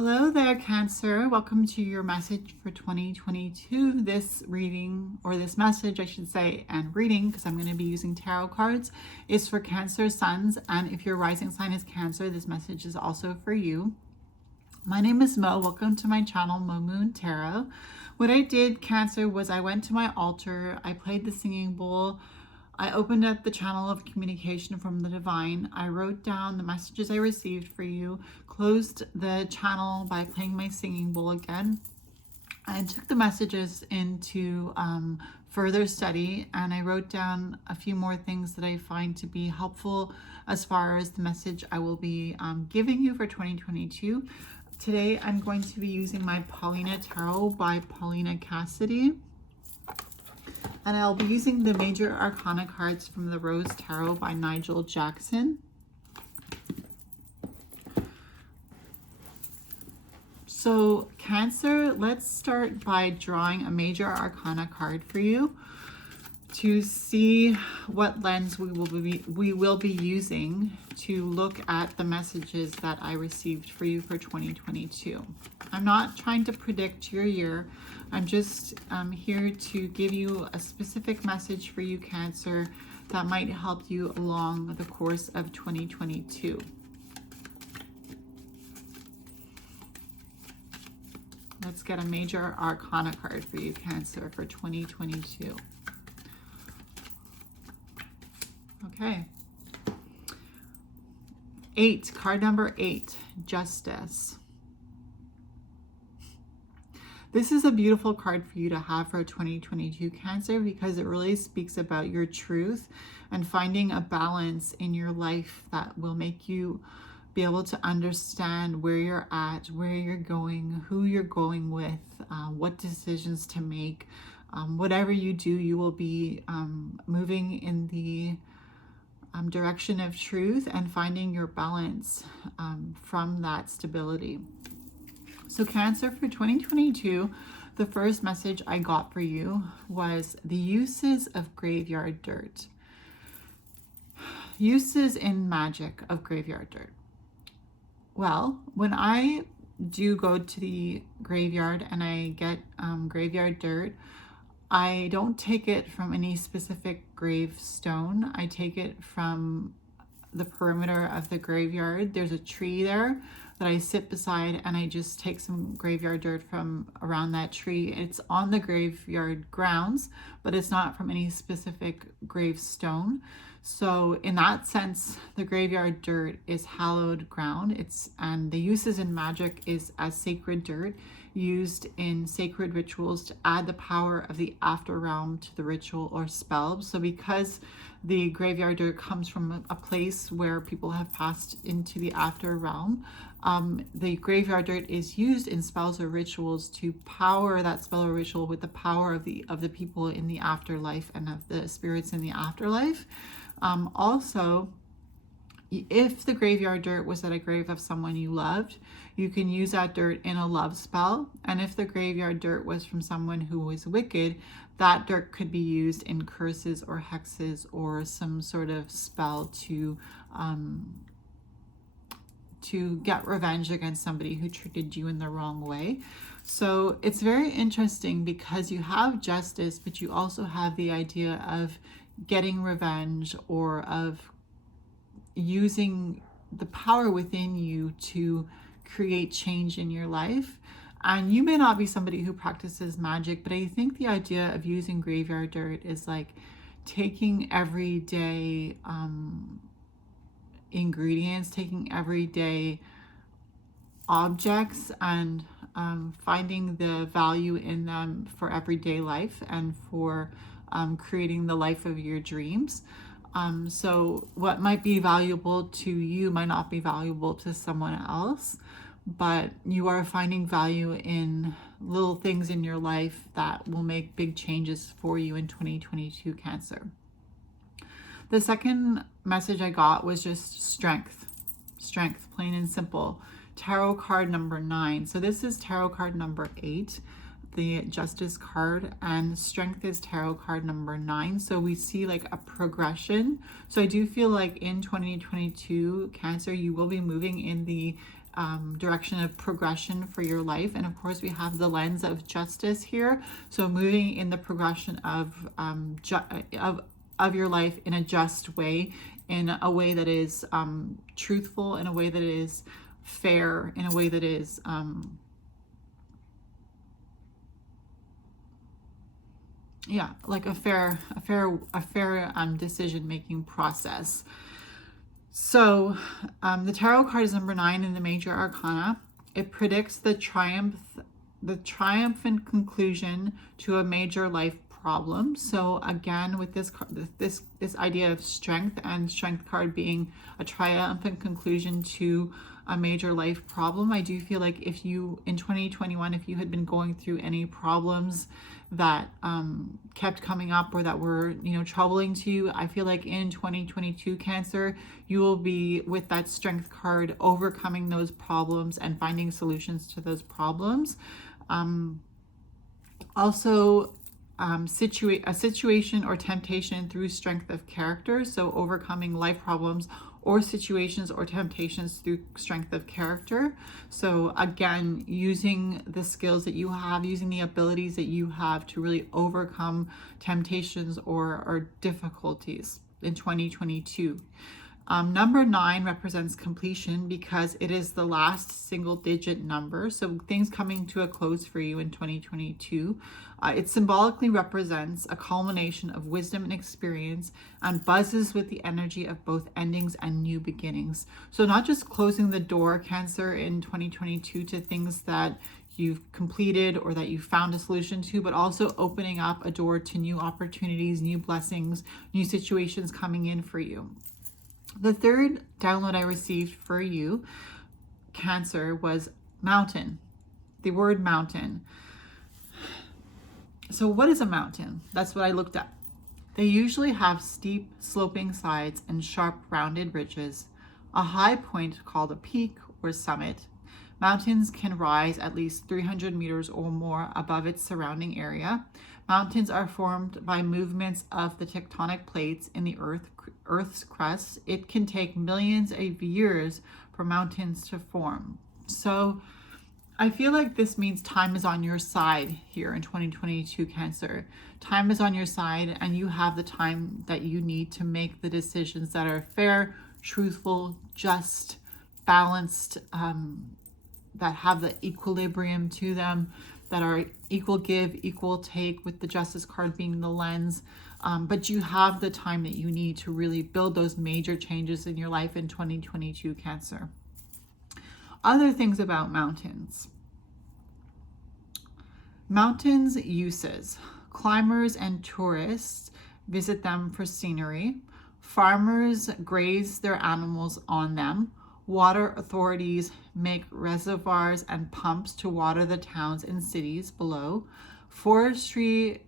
Hello there, Cancer. Welcome to your message for 2022. This reading, or this message, I should say, and reading, because I'm going to be using tarot cards, is for Cancer suns. And if your rising sign is Cancer, this message is also for you. My name is Mo. Welcome to my channel, Mo Moon Tarot. What I did, Cancer, was I went to my altar, I played the singing bowl, I opened up the channel of communication from the divine. I wrote down the messages I received for you, closed the channel by playing my singing bowl again. I took the messages into further study, and I wrote down a few more things that I find to be helpful as far as the message I will be giving you for 2022. Today, I'm going to be using my Paulina Tarot by Paulina Cassidy. And I'll be using the Major Arcana cards from the Rose Tarot by Nigel Jackson. So Cancer, let's start by drawing a Major Arcana card for you to see what lens we will be using to look at the messages that I received for you for 2022. I'm not trying to predict your year. I'm just here to give you a specific message for you, Cancer, that might help you along the course of 2022. Let's get a Major Arcana card for you, Cancer, for 2022. Okay. 8, card number 8, Justice. This is a beautiful card for you to have for 2022, Cancer, because it really speaks about your truth and finding a balance in your life that will make you be able to understand where you're at, where you're going, who you're going with, what decisions to make. Whatever you do, you will be moving in the direction of truth and finding your balance from that stability. So Cancer, for 2022, the first message I got for you was the uses of graveyard dirt. Uses in magic of graveyard dirt. Well, when I do go to the graveyard and I get graveyard dirt, I don't take it from any specific gravestone. I take it from the perimeter of the graveyard. There's a tree there that I sit beside, and I just take some graveyard dirt from around that tree. It's on the graveyard grounds, but it's not from any specific gravestone. So in that sense, the graveyard dirt is hallowed ground. And the uses in magic is as sacred dirt used in sacred rituals to add the power of the after realm to the ritual or spell. So because the graveyard dirt comes from a place where people have passed into the after realm, the graveyard dirt is used in spells or rituals to power that spell or ritual with the power of the people in the afterlife and of the spirits in the afterlife. Also, if the graveyard dirt was at a grave of someone you loved, you can use that dirt in a love spell. And if the graveyard dirt was from someone who was wicked, that dirt could be used in curses or hexes or some sort of spell to get revenge against somebody who treated you in the wrong way. So it's very interesting because you have justice, but you also have the idea of getting revenge or of using the power within you to create change in your life. And you may not be somebody who practices magic, but I think the idea of using graveyard dirt is like taking everyday ingredients, taking everyday objects and finding the value in them for everyday life and for creating the life of your dreams. So what might be valuable to you might not be valuable to someone else, but you are finding value in little things in your life that will make big changes for you in 2022, Cancer. The second message I got was just strength, plain and simple. Tarot card number 9. So this is tarot card number 8. The Justice card, and Strength is tarot card number 9. So we see like a progression. So I do feel like in 2022, Cancer, you will be moving in the direction of progression for your life. And of course, we have the lens of justice here. So moving in the progression of your life in a just way, in a way that is truthful, in a way that is fair, in a way that is like a fair decision-making process. So the tarot card is number 9 in the major arcana. It predicts the triumphant conclusion to a major life problem. So again, with this idea of strength, and strength card being a triumphant conclusion to a major life problem, I do feel like if you, in 2021, if you had been going through any problems that kept coming up or that were, troubling to you, I feel like in 2022, Cancer, you will be, with that strength card, overcoming those problems and finding solutions to those problems. Also, a situation or temptation through strength of character, so overcoming life problems or situations or temptations through strength of character. So again, using the skills that you have, using the abilities that you have to really overcome temptations or difficulties in 2022. Number 9 represents completion because it is the last single digit number. So things coming to a close for you in 2022. It symbolically represents a culmination of wisdom and experience and buzzes with the energy of both endings and new beginnings. So not just closing the door, Cancer, in 2022 to things that you've completed or that you found a solution to, but also opening up a door to new opportunities, new blessings, new situations coming in for you. The third download I received for you, Cancer, was mountain. The word mountain. So what is a mountain? That's what I looked up. They usually have steep sloping sides and sharp rounded ridges, a high point called a peak or summit. Mountains can rise at least 300 meters or more above its surrounding area. Mountains are formed by movements of the tectonic plates in the Earth's crust. It can take millions of years for mountains to form. So I feel like this means time is on your side here in 2022, Cancer. Time is on your side, and you have the time that you need to make the decisions that are fair, truthful, just, balanced, that have the equilibrium to them, that are equal give, equal take, with the Justice card being the lens. But you have the time that you need to really build those major changes in your life in 2022, Cancer. Other things about mountains. Mountains uses. Climbers and tourists visit them for scenery. Farmers graze their animals on them. Water authorities make reservoirs and pumps to water the towns and cities below. Forestry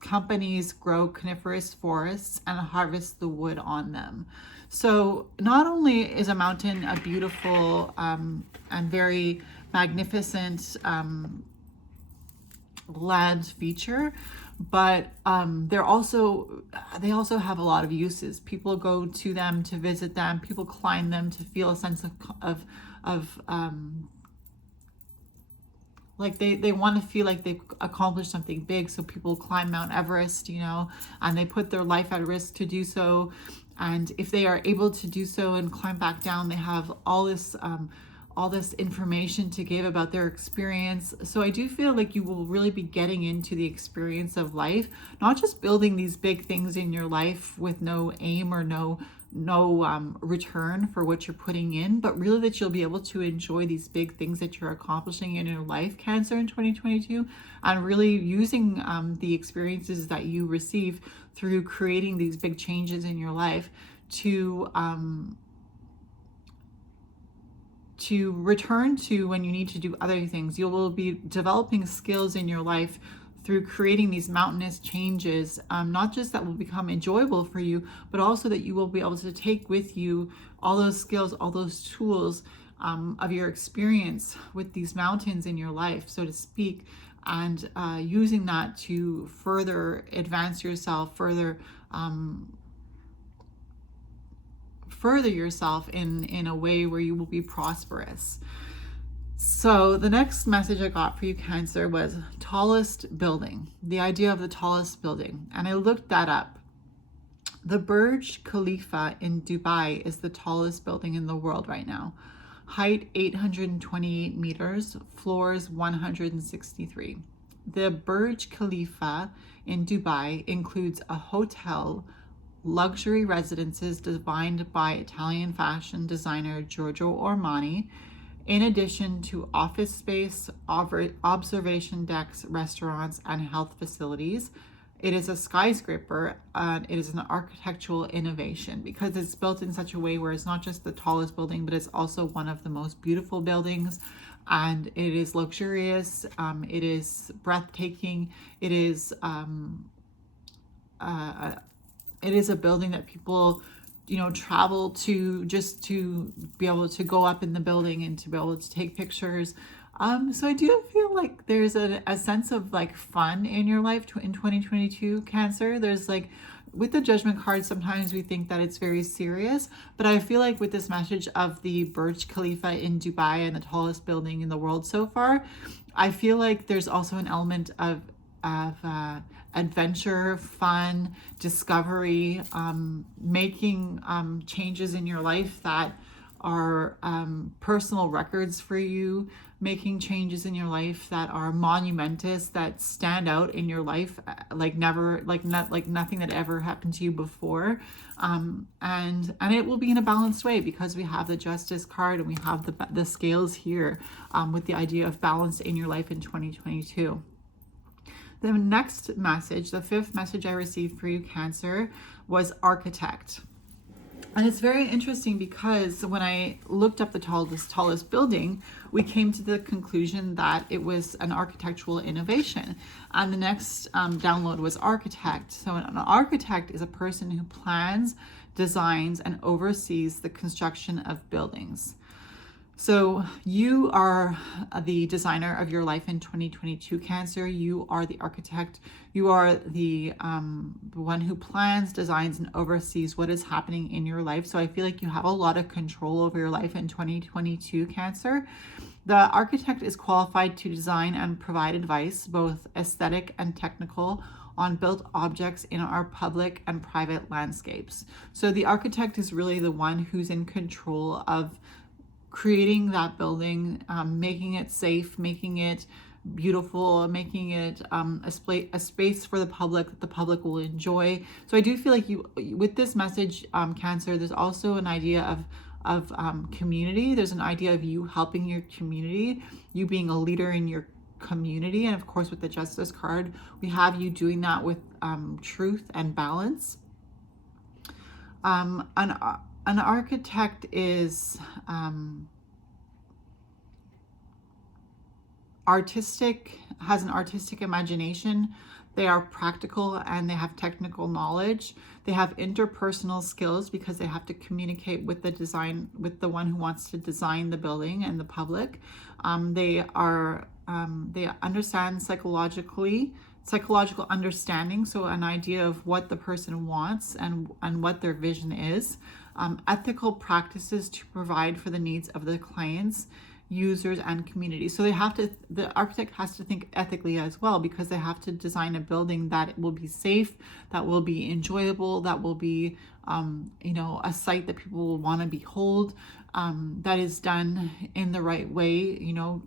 companies grow coniferous forests and harvest the wood on them. So not only is a mountain a beautiful and very magnificent land feature, but they also have a lot of uses. People go to them to visit them. People climb them to feel a sense of like they want to feel like they've accomplished something big. So people climb Mount Everest, and they put their life at risk to do so. And if they are able to do so and climb back down, they have all this information to give about their experience. So I do feel like you will really be getting into the experience of life, not just building these big things in your life with no aim or no return for what you're putting in, but really that you'll be able to enjoy these big things that you're accomplishing in your life, Cancer, in 2022, and really using the experiences that you receive through creating these big changes in your life to return to when you need to do other things. You will be developing skills in your life through creating these mountainous changes, not just that will become enjoyable for you, but also that you will be able to take with you all those skills, all those tools of your experience with these mountains in your life, so to speak, and using that to further advance yourself, further further yourself in a way where you will be prosperous. So the next message I got for you, Cancer, was tallest building, the idea of the tallest building. And I looked that up. The Burj Khalifa in Dubai is the tallest building in the world right now. Height 828 meters, floors 163. The Burj Khalifa in Dubai includes a hotel, luxury residences designed by Italian fashion designer Giorgio Armani, in addition to office space, observation decks, restaurants, and health facilities. It is a skyscraper, and it is an architectural innovation because it's built in such a way where it's not just the tallest building, but it's also one of the most beautiful buildings, and it is luxurious, it is breathtaking, it is a building that people, travel to just to be able to go up in the building and to be able to take pictures. So I do feel like there's a sense of like fun in your life in 2022, Cancer. There's like, with the Judgment card, sometimes we think that it's very serious, but I feel like with this message of the Burj Khalifa in Dubai and the tallest building in the world so far, I feel like there's also an element of adventure, fun, discovery, making changes in your life that are personal records for you, making changes in your life that are monumentous, that stand out in your life like nothing that ever happened to you before, and it will be in a balanced way because we have the Justice card and we have the scales here, with the idea of balance in your life in 2022. The next message, the fifth message I received for you, Cancer, was architect. And it's very interesting because when I looked up the tallest building, we came to the conclusion that it was an architectural innovation. And the next download was architect. So an architect is a person who plans, designs, and oversees the construction of buildings. So you are the designer of your life in 2022, Cancer. You are the architect. You are the one who plans, designs, and oversees what is happening in your life. So I feel like you have a lot of control over your life in 2022, Cancer. The architect is qualified to design and provide advice, both aesthetic and technical, on built objects in our public and private landscapes. So the architect is really the one who's in control of creating that building, making it safe, making it beautiful, making it a space for the public that the public will enjoy. So I do feel like you, with this message, Cancer, there's also an idea of community. There's an idea of you helping your community, you being a leader in your community. And of course, with the Justice card, we have you doing that with truth and balance. An architect is artistic, has an artistic imagination. They are practical and they have technical knowledge. They have interpersonal skills because they have to communicate with the one who wants to design the building and the public. They understand psychological understanding, so an idea of what the person wants and what their vision is. Ethical practices to provide for the needs of the clients, users, and community. So the architect has to think ethically as well, because they have to design a building that will be safe, that will be enjoyable, that will be a site that people will want to behold, that is done in the right way,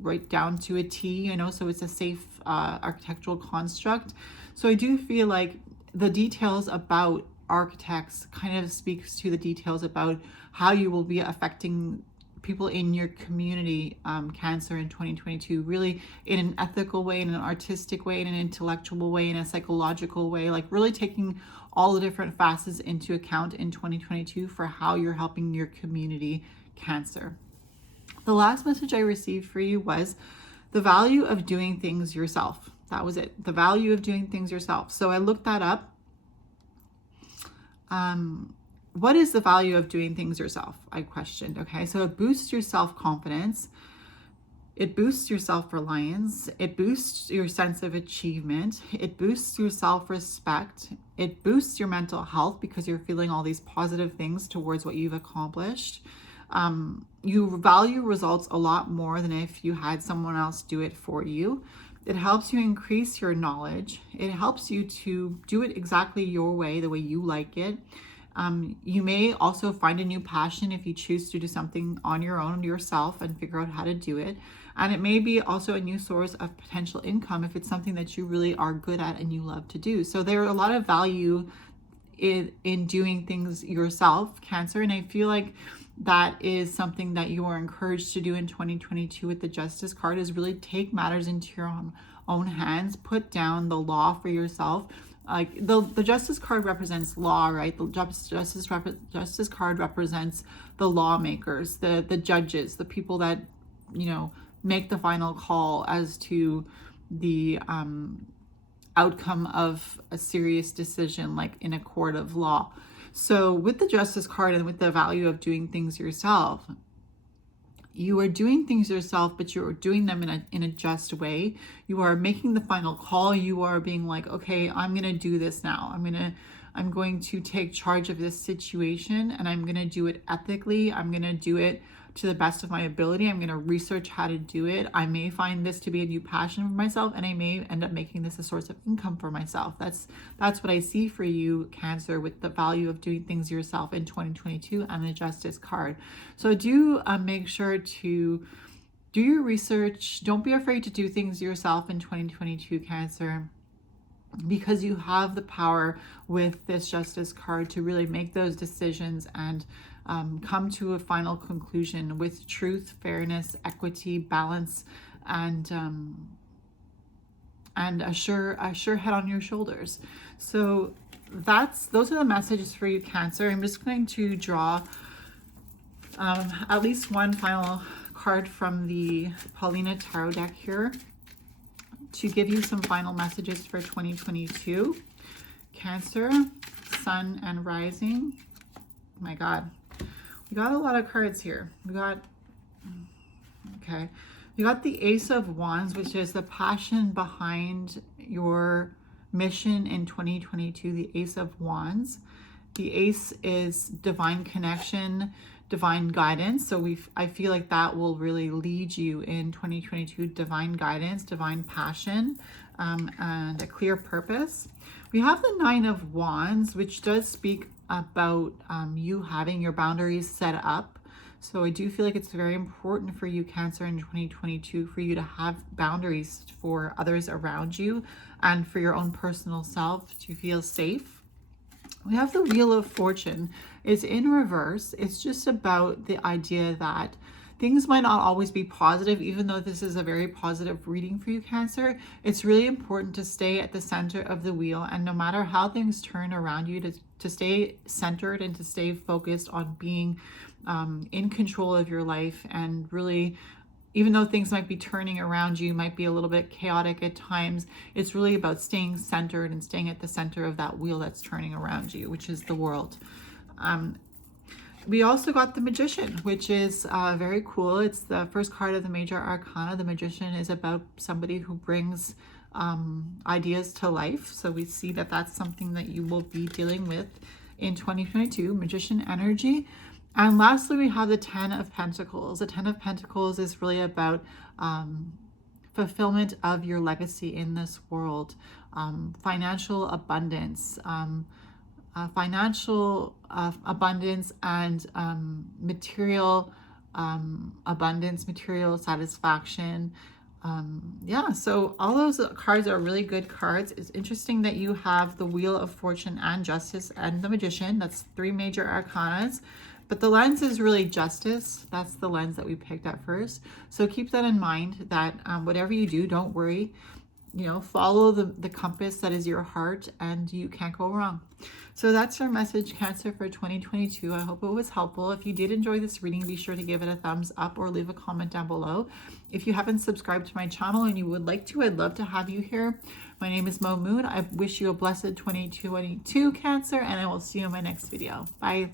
right down to a T, so it's a safe architectural construct. So I do feel like the details about architects kind of speaks to the details about how you will be affecting people in your community, Cancer, in 2022, really in an ethical way, in an artistic way, in an intellectual way, in a psychological way, like really taking all the different facets into account in 2022 for how you're helping your community, Cancer. The last message I received for you was the value of doing things yourself. That was it, the value of doing things yourself. So I looked that up. What is the value of doing things yourself? I questioned. Okay, so it boosts your self-confidence. It boosts your self-reliance. It boosts your sense of achievement. It boosts your self-respect. It boosts your mental health because you're feeling all these positive things towards what you've accomplished. You value results a lot more than if you had someone else do it for you. It helps you increase your knowledge. It helps you to do it exactly your way, the way you like it. You may also find a new passion if you choose to do something on your own yourself and figure out how to do it. And it may be also a new source of potential income if it's something that you really are good at and you love to do. So there are a lot of value in doing things yourself, Cancer. And I feel like that is something that you are encouraged to do in 2022 with the Justice card, is really take matters into your own hands, put down the law for yourself. Like the Justice card represents law, right? The Justice card represents the lawmakers, the judges, the people that, make the final call as to the outcome of a serious decision, like in a court of law. So with the Justice card and with the value of doing things yourself, you are doing things yourself, but you're doing them in a just way. You are making the final call. You are being like, okay, I'm going to do this now. I'm going to take charge of this situation, and I'm going to do it ethically. I'm going to do it to the best of my ability. I'm going to research how to do it. I may find this to be a new passion for myself, and I may end up making this a source of income for myself. That's what I see for you, Cancer, with the value of doing things yourself in 2022 and the Justice card. So do make sure to do your research. Don't be afraid to do things yourself in 2022, Cancer, because you have the power with this Justice card to really make those decisions and come to a final conclusion with truth, fairness, equity, balance, and a sure head on your shoulders. So those are the messages for you, Cancer. I'm just going to draw at least one final card from the Paulina Tarot deck here to give you some final messages for 2022. Cancer, Sun and Rising. Oh my God. We got a lot of cards here. We got the Ace of Wands, which is the passion behind your mission in 2022, the Ace of Wands. The Ace is divine connection, divine guidance. So I feel like that will really lead you in 2022, divine guidance, divine passion, and a clear purpose. We have the Nine of Wands, which does speak about you having your boundaries set up. So I do feel like it's very important for you, Cancer, in 2022 for you to have boundaries for others around you and for your own personal self to feel safe. We have the Wheel of Fortune. It's in reverse. It's just about the idea that things might not always be positive, even though this is a very positive reading for you, Cancer. It's really important to stay at the center of the wheel, and no matter how things turn around you, to stay centered and to stay focused on being in control of your life. And really, even though things might be turning around you, might be a little bit chaotic at times, it's really about staying centered and staying at the center of that wheel that's turning around you, which is the world. We also got the Magician, which is very cool. It's the first card of the major arcana. The Magician is about somebody who brings ideas to life. So we see that that's something that you will be dealing with in 2022, Magician energy. And lastly, we have the Ten of Pentacles. The Ten of Pentacles is really about fulfillment of your legacy in this world, financial abundance, abundance and material abundance, material satisfaction. Yeah, so all those cards are really good cards. It's interesting that you have the Wheel of Fortune and Justice and the Magician. That's 3 major arcanas. But the lens is really Justice. That's the lens that we picked at first. So keep that in mind, that whatever you do, don't worry. Follow the compass that is your heart, and you can't go wrong. So that's our message, Cancer, for 2022. I hope it was helpful. If you did enjoy this reading, be sure to give it a thumbs up or leave a comment down below. If you haven't subscribed to my channel and you would like to, I'd love to have you here. My name is Mo Moon. I wish you a blessed 2022, Cancer, and I will see you in my next video. Bye.